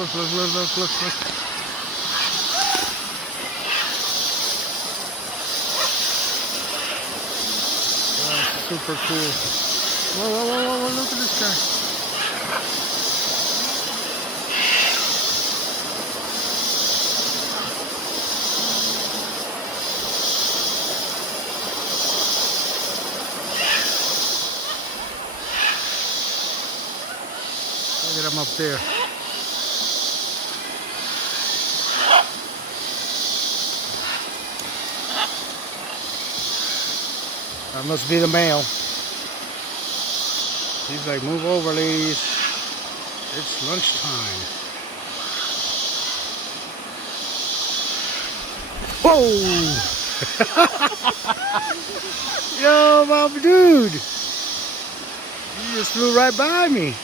look. Super cool. Whoa, look at this guy. Look at him up there. That must be the male. He's like, move over, ladies. It's lunchtime. Whoa! Yo, my dude! You just flew right by me.